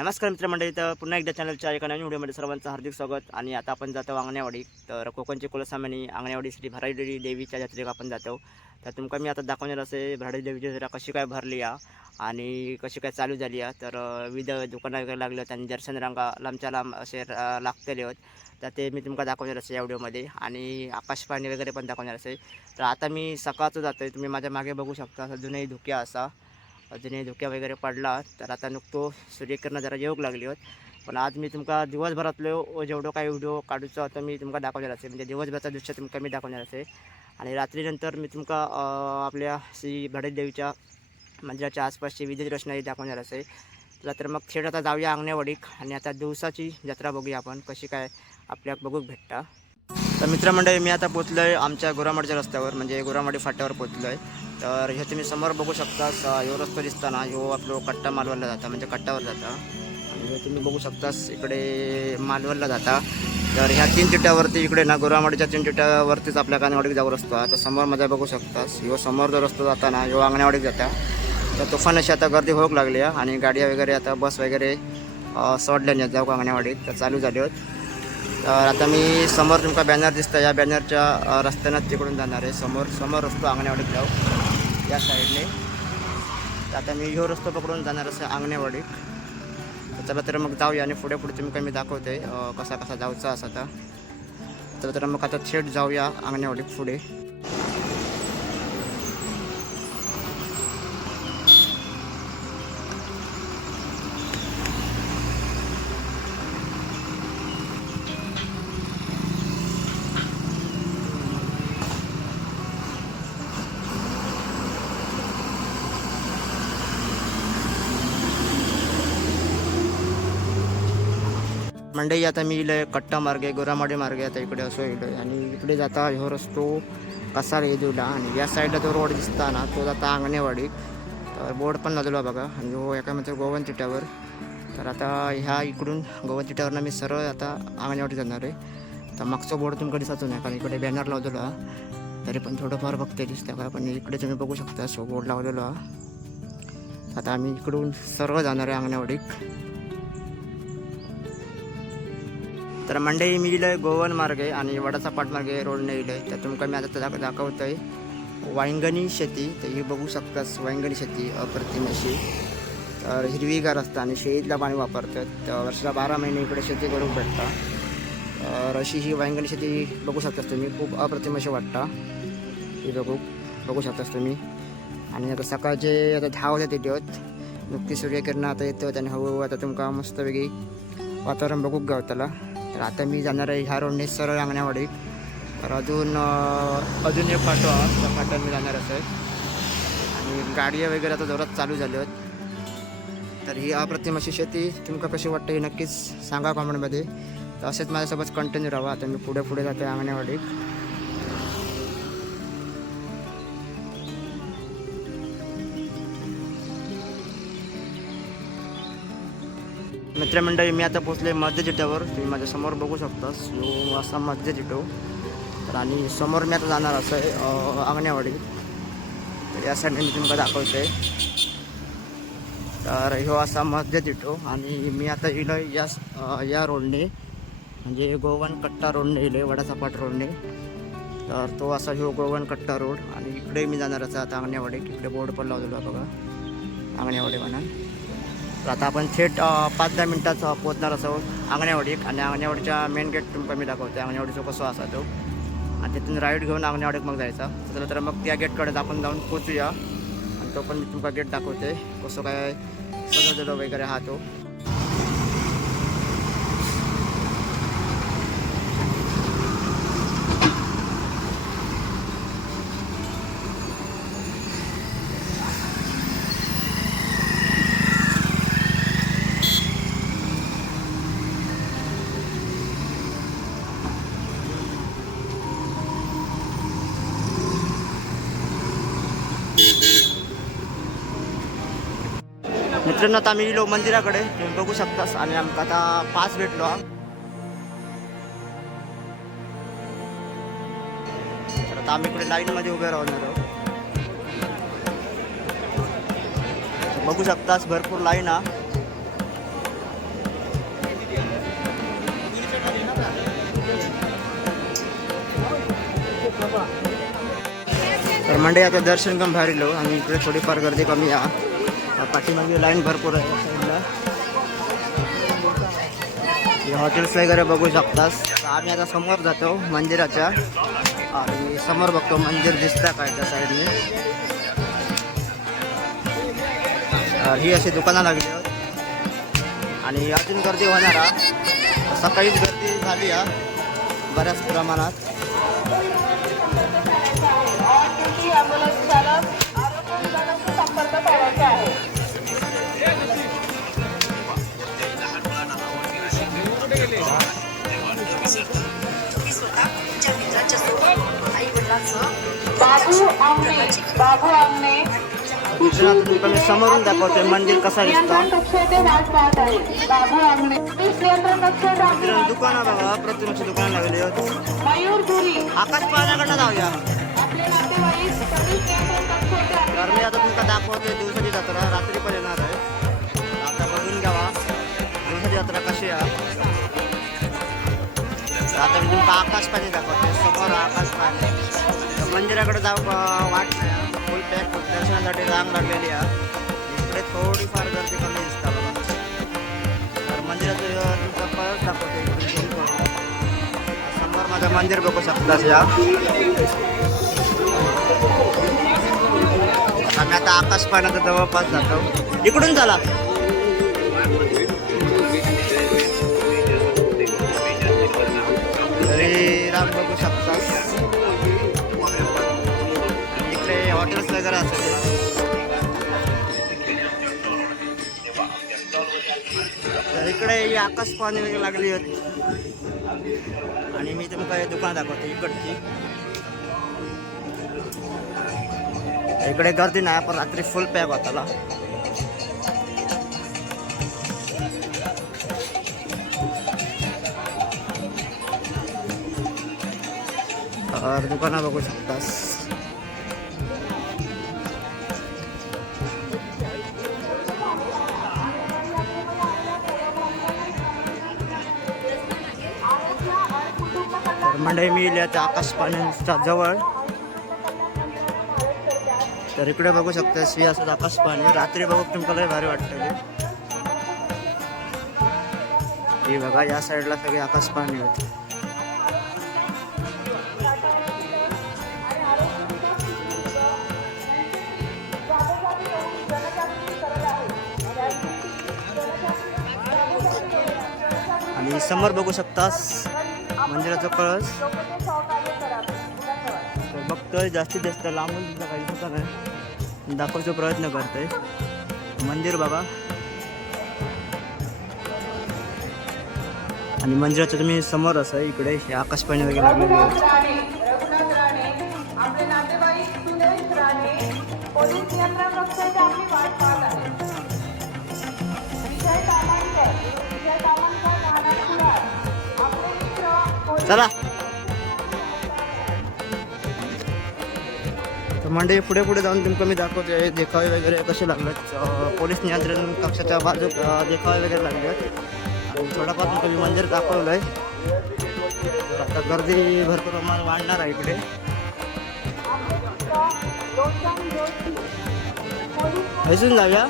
नमस्कार मित्रमंडळी तर पुन्हा एकदा चॅनलच्या एका नवीन व्हिडिओमध्ये सर्वांचं हार्दिक स्वागत. आणि आता आपण जातो अंगणेवाडी तर कोकणची कुलसामानी अंगणेवाडी श्री भराडी देवीच्या जत्रेक आपण जातो. तर तुमका मी आता दाखवणार असे भराडी देवीची जत्रा कशी काय भरली आहे आणि कशी काय चालू झाली आहे तर विविध दुकानं वगैरे लागले आहेत आणि दर्शन रांगा लांबच्या लांब असे लागतेले लागलेले तर ते मी तुमका दाखवणार असे या व्हिडिओमध्ये. आणि आकाशपाणी वगैरे पण दाखवणार असे. तर आता मी सकाळचं जातो आहे तुम्ही माझ्या मागे बघू शकता. अजूनही धुक्या असा. अजूनही धुक्या वगैरे पडला तर आता नुकतो सूर्यकिरणं जरा येऊक लागली होत. पण आज मी तुमका दिवसभरातलो जेवढं काही व्हिडिओ काढूचो तो मी तुमका दाखवणार असे म्हणजे दिवसभराचं दृश्य तुमका मी दाखवणार असे आणि रात्रीनंतर मी तुमका आपल्या श्री भडे देवीच्या मंदिराच्या आसपासची विद्युत रोषणाई दाखवणार असे चला तर मग थेट आता जाऊया अंगणेवाडीक आणि आता दिवसाची जत्रा बघूया आपण कशी काय आपल्या बघूक भेटता. तर मित्रमंडळी मी आता पोचलो आहे आमच्या गोरामाडीच्या रस्त्यावर म्हणजे गोरामाडी फाट्यावर पोचलो आहे तर हे तुम्ही समोर बघू शकता ह्यो रस्तो दिसताना ह्यो आपलो कट्टा मालवणला जाता म्हणजे कट्टावर जाता. आणि हे तुम्ही बघू शकतास इकडे मालवणला जाता. तर ह्या तीन चिट्ट्यावरती इकडे ना गोरामाडीच्या तीन चिट्ट्यावरतीच आपल्या कानवाडीक जाऊ रस्तो आहे. तर समोर मध्ये बघू शकतास ह्यो समोर जो रस्तो जाताना ह्यो जाता. तर तुफान अशी आता गर्दी होऊक लागली आहे आणि गाड्या वगैरे आता बस वगैरे सोडल्या नाही जाऊ अंगणवाडीत तर चालू झाले होत. तर आता मी समोर तुमका बॅनर दिसतं या बॅनरच्या रस्त्यानं तिकडून जाणार आहे. समोर समोर रस्तो अंगणवाडीत जाऊ. या साईडने. तर आता मी ह्यो रस्तो पकडून जाणार असं अंगणेवाडीत तर चला तर मग जाऊया आणि पुढे पुढे तुम्ही मी दाखवते कसा कसा जाऊचा असा आता. तर तर मग आता थेट जाऊया अंगणेवाडीत पुढे. मंडई आता मी इलय कट्टा मार्गे गोरामाडे मार्गे आता इकडे असो इकडे. आणि इकडे जाता ह्यो रस्तो कसार येदुला आणि या साईडला जो रोड दिसता ना तो जाता अंगणेवाडी. तर बोर्ड पण लागलो बघा. आणि हो एका म्हणजे गोवन तिट्यावर तर आता ह्या इकडून गोवन तिट्यावरनं मी सरळ आता अंगणेवाडी जाणार आहे. तर मागचा बोर्ड तुमकडे दिसतो नाही कारण इकडे बॅनर लावलेलो. हा तरी पण थोडंफार बघते दिसतं का पण इकडे तुम्ही बघू शकता सो बोर्ड लावलेलो. हा आता आम्ही इकडून सरळ जाणार आहे अंगणेवाडीत. तर मंडई मी आहे गोवन मार्गे आणि वडाचा पाटमार्गे रोडने आहे तर तुमका मी आता दाख आहे वांगणी शेती तर ही बघू शकतास वांगणी शेती अप्रतिम अशी. तर हिरवीगार असतं आणि शेतीला पाणी वापरतात. तर वर्षाला बारा महिने इकडे शेती करून भेटतात तर अशी ही वांगणी शेती बघू शकतास तुम्ही. खूप अप्रतिम अशी वाटता. ही बघू बघू शकतास तुम्ही. आणि आता सकाळचे आता दहा वाजता येते. होत नुकती सूर्यकिरणं आता येतो आणि हळूहळू आता तुमका मस्तपैकी वातावरण बघूक गावताला. तर आता मी जाणार आहे ह्या रोडने सरळ अंगण्यावाडी तर अजून अजून एक फाटो हा त्या फाट्यात मी जाणार असेल आणि गाड्या वगैरे आता जोरात चालू झाल्या आहेत. तर ही अप्रतिम अशी शेती तुमका कशी वाटते हे नक्कीच सांगा कॉमेंटमध्ये. तर असेच माझ्यासोबत कंटिन्यू राहा. आता मी पुढे पुढे जातो आहे अंगण्यावाडीत मित्रमंडळी मी आता पोचले मध्य जिट्यावर तुम्ही माझ्यासमोर बघू शकता. सो असा मध्य जिटो हो. तर आणि समोर मी आता जाणार असं आहे अंगणेवाडी. तर या साईडने मी तुम्हाला दाखवते तर ह्यो असा मध्य जिटो हो. आणि मी आता इलो या या रोडने म्हणजे गोवन कट्टा रोडने इले वडाचापाट रोडने. तर तो असा ह्यो गोवन कट्टा रोड. आणि इकडे मी जाणार असं आता अंगणेवाडी इकडे बोर्ड पण लावलेला बघा. अंगणेवाडी म्हणा. तर आता आपण थेट पाच दहा मिनटात पोहोचणार असो अंगणेवाडीक आणि अंगणेवाडीच्या मेन गेट तुमका मी दाखवते. अंगणेवाडीचा कसं असा तो. आणि तिथून राईड घेऊन अंगणेवाडीक मग जायचा. चला तर मग त्या गेटकडे आपण जाऊन पोचूया आणि तो पण मी तुमका गेट दाखवते. कसं काय सजवलेलो वगैरे हा तो. फ्रेंड आता आम्ही गेलो मंदिराकडे. तुम्ही बघू शकतास. आणि आमका आता पास भेटलो तर आता आम्ही इकडे लाईनमध्ये उभे राहणार आहोत. बघू शकतास भरपूर लाईन हा. तर मंडळी आता दर्शन कम बाहेर आणि इकडे थोडीफार गर्दी कमी आहे. पाठीमागे लाईन भरपूर आहे. साईडला हॉटेल्स वगैरे बघू शकतास. आम्ही आता समोर जातो मंदिराच्या. आणि समोर बघतो मंदिर दिसतं काय त्या साईडने ही अशी दुकानं लागली आहेत. आणि अजून गर्दी होणार आहे. सकाळीच गर्दी झाली आहे बऱ्याच प्रमाणात. मित्रांनो, समोरून दाखवतोय मंदिर कसं दिसतं. दुकान बघा प्रतिमाची दुकान लागली आकाश पाहण्याकडनं जाऊया. तर मी आता तुमका दाखवतोय दिवसाची जत्रा. रात्री पण येणार आहे. आता बघून घ्यावा. दिवसाची जत्रा कशी आहे. आता मी तुमका आकाश पाणी दाखवतोय. समोर आकाश पाणी. तर मंदिराकडे जाऊ वाट नाही फुल पॅक दर्शनासाठी रांग लागलेली आहे. इकडे थोडीफार गर्दी कमी दिसता तर मंदिराचं तुमचा परत दाखवते समोर माझं मंदिर बघू शकतास या आम्ही आता आकाश पाण्याचा जवळपास जातो. इकडून चला. तरी राम बघू शकता. हॉटेल्स वगैरे असतात तर इकडे ही आकाश पाणी वगैरे लागली होती. आणि मी तुमका हे दुकान दाखवतो इकडची. इकडे गर्दी नाही पण रात्री फुल पॅक होताला दुकाना दुकानं बघू शकतास. मंडई मी आकाश पाण्याच्या जवळ. तर इकडे बघू शकता श्री असं आकाश पाणी. रात्री बघू तुमका लय भारी वाटतं हे बघा या साईडला सगळे आकाश पाणी होते आणि समोर बघू शकतास मंदिराचा कळस. तर बघतोय जास्तीत जास्त लांबून काही दाखवायचा प्रयत्न करतोय. मंदिर बघा. आणि मंदिराचं तुम्ही समोर असं इकडे हे आकाशपाणी वगैरे लागलेले आहे. चला. तर मंडळी पुढे पुढे जाऊन तुमका मी दाखवतोय देखावे वगैरे कसे लागलेत? अं, पोलीस नियंत्रण कक्षाच्या बाजू देखावे वगैरे लागले आहेत आणि थोडाफार तुमचं मी मंदिर दाखवलं आहे तर आता गर्दी भरपूर प्रमाणात वाढणार आहे इकडे. हैसून जाऊया.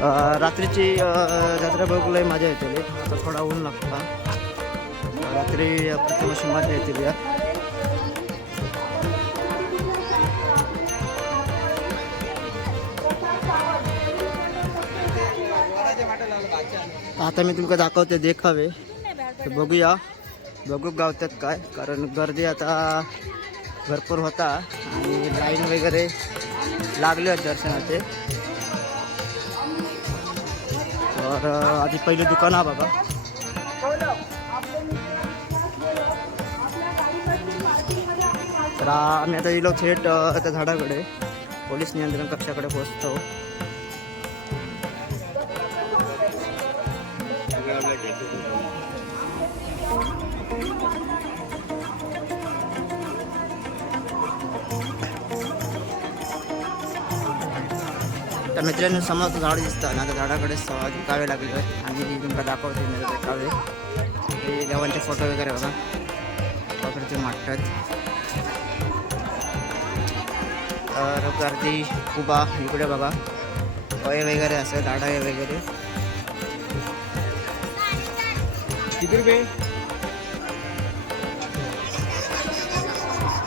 रात्रीची अं, जत्रा बघलंय मजा येते आता थोडा ऊन लागता. रात्री प्रथम मजा येतील या आता मी तुमका दाखवते देखावे. बघूया. बघू गावतात काय कारण गर्दी आता भरपूर होता आणि लाईन वगैरे लागले आहेत दर्शनाचे. तर आधी पहिले दुकान हा बघा तर आम्ही आता गेलो थेट त्या झाडाकडे पोलीस नियंत्रण कक्षाकडे पोहोचतो. तर मित्रांनो समोर झाड दिसतं. ना त्या झाडाकडे देखावे लागले आहेत. आणि तुमका दाखवते मी ते देखावे हे देवांचे फोटो वगैरे बघा. इथे मांडतात तर गर्दी उभा इकडे बघा. वय वगैरे असं गाड्या वगैरे. किती रुपये?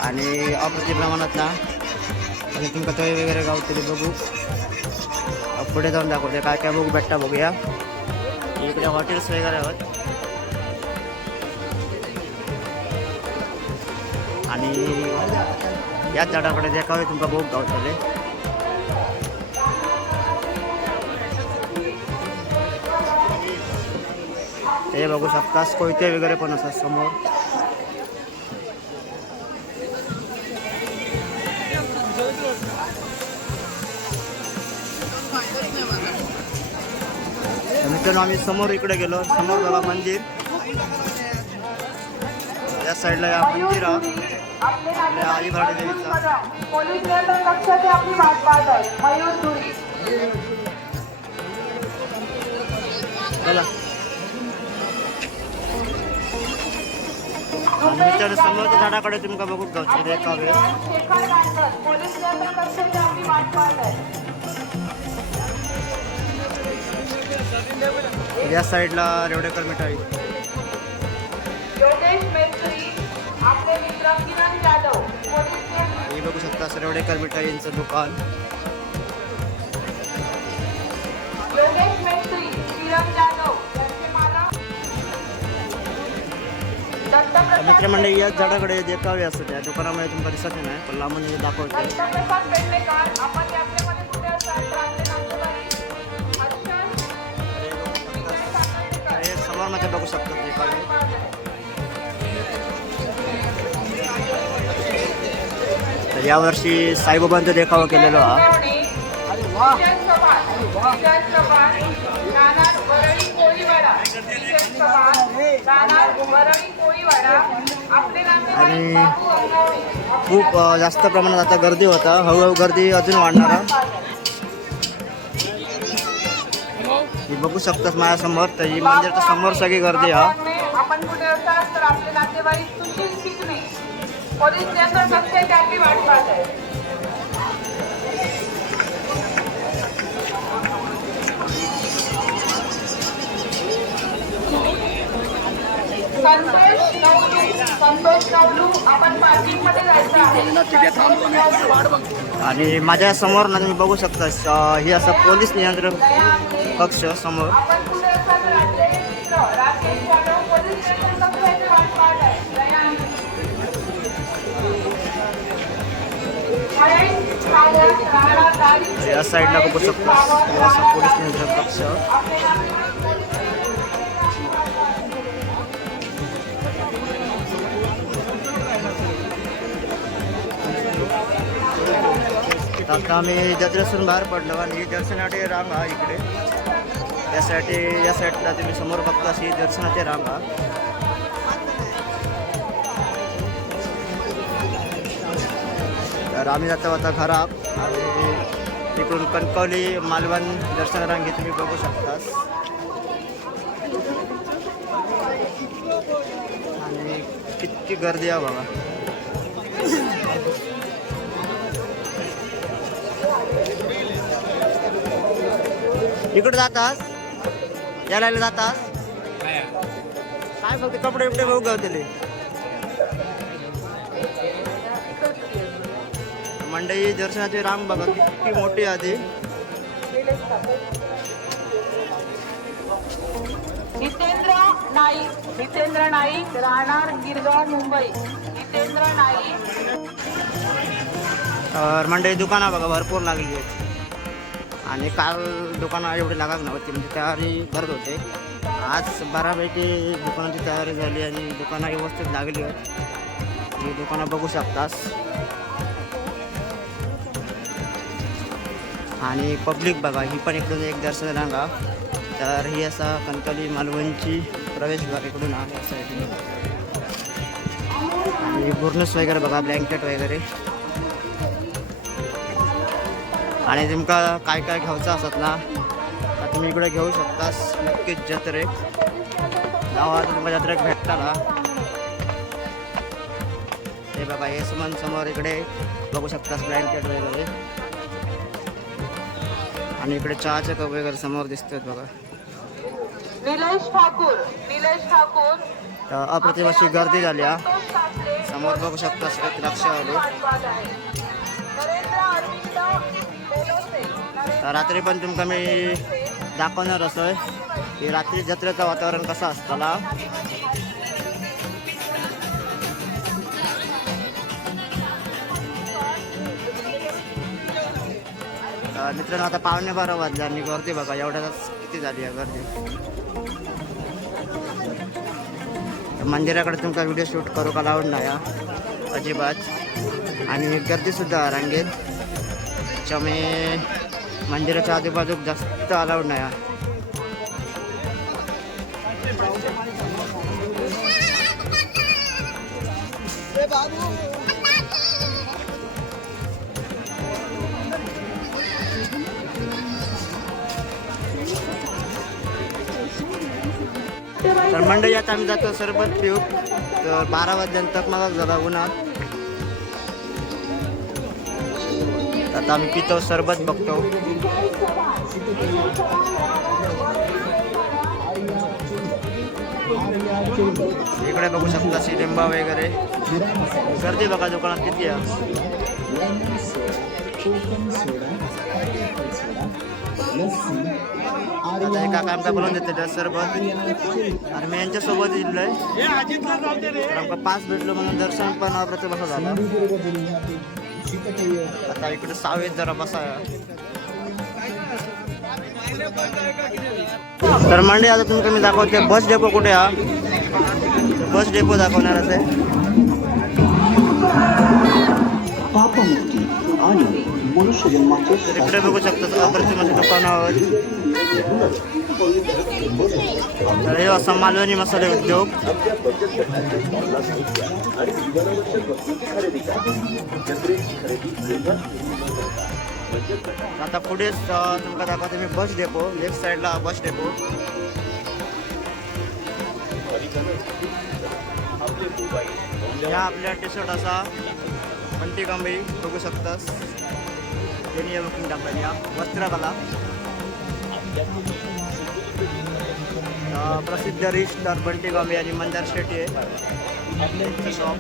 आणि अप्रती प्रमाणात ना आणि तुमका तोय वगैरे गावतली बघू. पुढे जाऊन दाखवते काय काय बघू भेटता बघूया इकडे हॉटेल्स वगैरे आहेत आणि याच झाडाकडे देखावे तुमका बघू गावतले ते बघू शकतास कोयते वगैरे पण असतात समोर। तर आम्ही समोर इकडे गेलो. समोर बघा मंदिर. या साईडला या मंदिर. आपल्या आई भाडे देवीचा. चला. आणि समोरच्या झाडाकडे तुमका बघू गावचे देखावे या साईडला रेवडेकर मिठाई. हे बघू शकता रेवडेकर मिठाईंचं दुकान. मित्रमंडळी याच झाडाकडे देखावे असतात त्या दुकानामध्ये तुमका दिसत नाही पण लांबून दाखवते हे समोरमध्ये बघू शकता देखावे तर यावर्षी साईबाबांचा देखावा केलेलो हा. आणि खूप जास्त प्रमाणात आता गर्दी होता. हळूहळू गर्दी अजून वाढणार बघू शकतास माझ्यासमोर तर ही मंदिरच्या समोर सगळी गर्दी हा आपण कुठे तर आपले नातेवाईक सुशील शिकणे पोलीस वाट पाहत आहे. आणि माझ्यासमोर ना तुम्ही बघू शकतास अ, ही असं पोलीस नियंत्रण. कक्ष समोर. या साईडला बघू शकतो. असा पोलीस नियंत्रण कक्ष आता आम्ही जत्रेसून बाहेर पडलो आणि दर्शनासाठी रांग हा इकडे. यासाठी या साईडला तुम्ही समोर बघता अशी दर्शनाची रांगा तर आम्ही जातो आता घरात आणि तिकडून कणकवली मालवण दर्शन रांगी तुम्ही बघू शकता आणि किती गर्दी आहे बाबा इकडे जातास? या लाईनला जातास काय फक्त कपडे बिपडे बघू गावतले मंडई दर्शनाची रांग बघा किती मोठी आधी हितेंद्र नाईक हितेंद्र नाईक राहणार गिरगाव मुंबई. हितेंद्र नाईक. मंडई दुकानं बघा भरपूर लागली आहेत. आणि काल दुकानं एवढी लागत नव्हती म्हणजे तयारी करत होते. आज बऱ्यापैकी दुकानाची तयारी झाली आणि दुकानं व्यवस्थित लागली आहेत. ही दुकानं बघू शकतास. आणि पब्लिक बघा ही पण इकडून एक दर्शन रांगा. तर ही असा कणकली मालवणची प्रवेशद्वार इकडून आहे साईडने. आणि बुर्नस वगैरे बघा ब्लँकेट वगैरे. आणि तुमका काय काय घ्यायचं असत ना तुम्ही इकडे घेऊ शकतास नक्कीच जत्रेक जावा तर तुमका जत्रेक भेटताला हे बघा हे समोर समोर इकडे बघू शकता ब्लँकेट वगैरे. आणि इकडे चहाचे कप वगैरे समोर दिसतात बघा. निलेश ठाकूर निलेश ठाकूर. अप्रतिम अशी गर्दी झाली हा. समोर बघू शकता एक धन्यवाद रात्री पण तुमका मी दाखवणार असोय की रात्री जत्रेचं वातावरण कसं असताना मित्रांनो आता पावणे बारा वाजले आणि गर्दी बघा एवढ्याच किती झाली आहे गर्दी? मंदिराकडे तुमचा व्हिडिओ शूट करू का लावून नाही हा. अजिबात. आणि गर्दीसुद्धा रांगेत त्याच्यामुळे मंदिराच्या आजूबाजू जास्त अलाउड नाही तर मंडळी आता आम्ही जातो सरबत पिऊ तर बारा वाजल्यानंतर मला झाला उन्हात आता आम्ही पितो सरबत बघतो इकडे बघू शकता सिलिंबा वगैरे गर्दी बघा दुकानात किती आहे आता एका काम का बोलून देते सरबत आणि मी यांच्यासोबत दिलंय तर आमका पास भेटलो म्हणून दर्शन पण अप्रतिम असं झालं आता इकडे सावेत जरा बसा. तर मंडळी आता तुमका मी दाखवते. बस डेपो कुठे हा? बस डेपो दाखवणार असे पापमुक्ती आणि मनुष्य जन्माचे तर इकडे बघू शकता अप्रतिम असे दुकान आहेत. तर हे असं मालवणी मसाले उद्योग. आता पुढेच तुमका दाखवते मी बस डेपो लेफ्ट साईडला बस डेपो ह्या आपल्या टी शर्ट असा. पंटी कांबळी बघू शकतास. त्यांनी या बुकिंग टाकली या. वस्त्रकला. प्रसिद्ध रिश दरबंटी बंटी आणि मंदार शेट्टी आहे. शॉप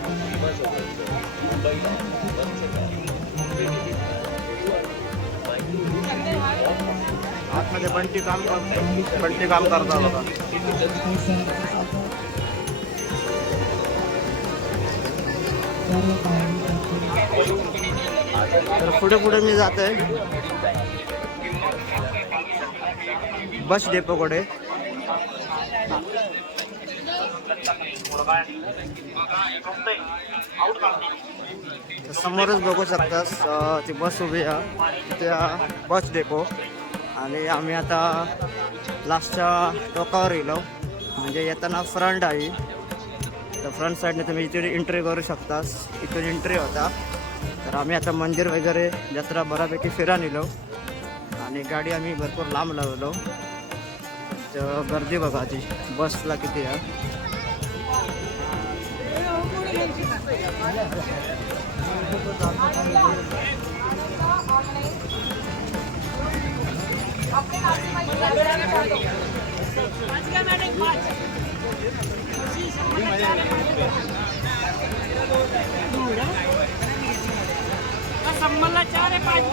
आतमध्ये बंटी काम करतो बंटी काम करता बघा. तर पुढे पुढे मी जात आहे बस डेपोकडे तर समोरच बघू शकतास ती बस उभी आहे. त्या बस डेपो आणि आम्ही आता लास्टच्या टोकावर गेलो म्हणजे येताना फ्रंट आहे. तर फ्रंट साईडने तुम्ही इथून एंट्री करू शकतास. इथून एंट्री होता. तर आम्ही आता मंदिर वगैरे जत्रा बऱ्यापैकी फिरा नेलो आणि गाडी आम्ही भरपूर लांब लावलो. तर गर्दी बघा ती बसला किती आहे. संबलला चार आहे पाच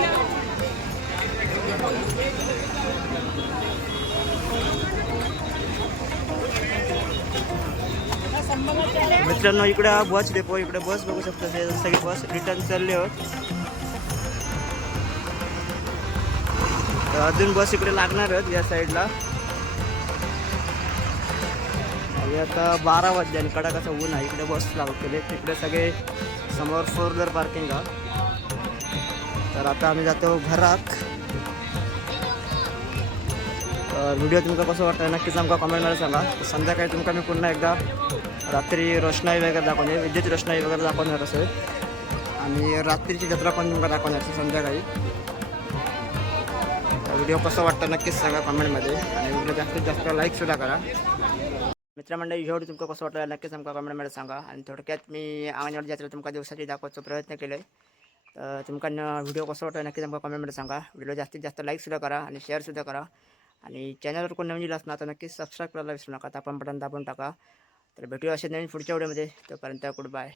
मित्रांनो इकडे हा बस डेपो इकडे बस बघू शकतो सगळी बस रिटर्न चालली होत तर अजून बस इकडे लागणार आहेत या साईडला आता बारा वाजले आणि कडाकाचं ऊन आहे. इकडे बस लागले तिकडे सगळे समोर फोर व्हीलर पार्किंग तर आता आम्ही जातो घरात. तर व्हिडिओ तुमचा कसं वाटतं नक्कीच आमका कमेंटमध्ये सांगा. संध्याकाळी तुमका मी पुन्हा एकदा रात्री रोषणाई वगैरे दाखवणे विद्युत रोषणाई वगैरे दाखवणार असेल आणि रात्रीची जत्रा पण तुमका दाखवणार असेल संध्याकाळी. व्हिडिओ कसं वाटतं नक्कीच सांगा कमेंटमध्ये. आणि व्हिडिओ जास्तीत जास्त लाईकसुद्धा करा. मित्रमंडळी ह्यो व्हिडिओ तुमका कसं वाटलं नक्कीच आमका कमेंटमध्ये सांगा. आणि थोडक्यात मी अंगणवाडी जत्रा तुमका दिवसाची दाखवायचा प्रयत्न केला आहे तर तुमका व्हिडिओ कसं वाटलं नक्कीच आमका कमेंटमध्ये सांगा. व्हिडिओ जास्तीत जास्त लाईकसुद्धा करा आणि शेअरसुद्धा करा. आणि चॅनलवर कोण नवीन असणार तर नक्कीच सबस्क्राईब करायला विसरू नका. तर आपण बटन दाबून टाका. तर भेटूया असे नवीन पुढच्या व्हिडिओमध्ये. तोपर्यंत गुड बाय.